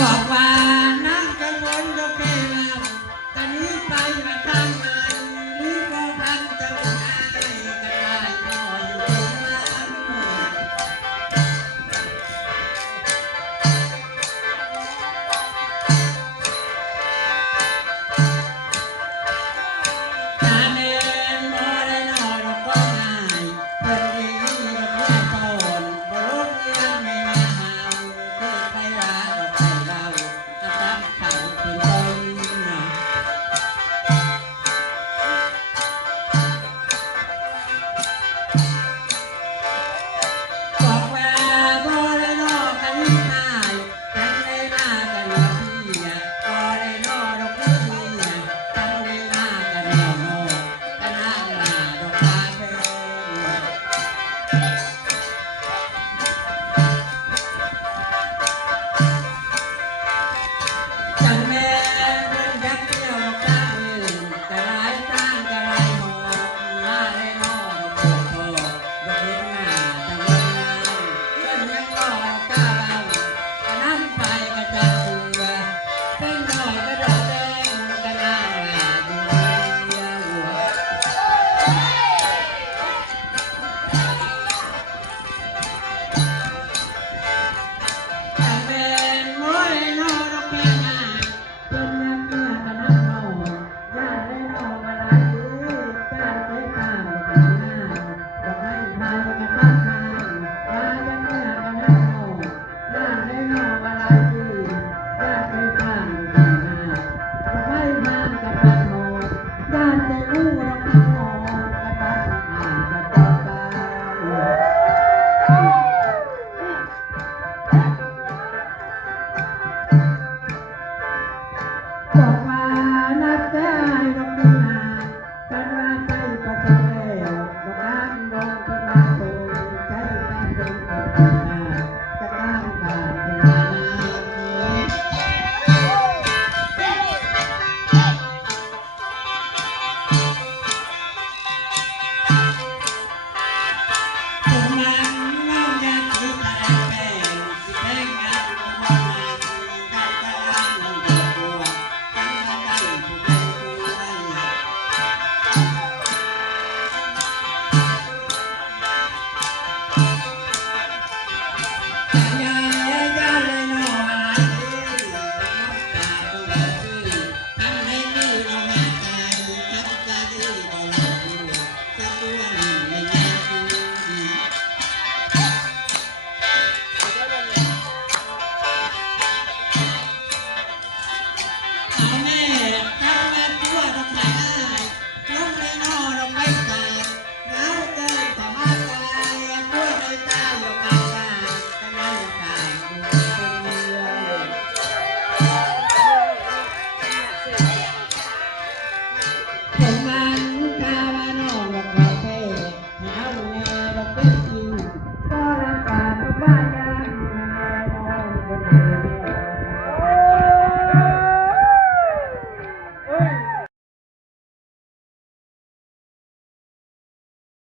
บอกว่าน้ำกระวนก็เป็นเราตอนนี้ไปมาทาง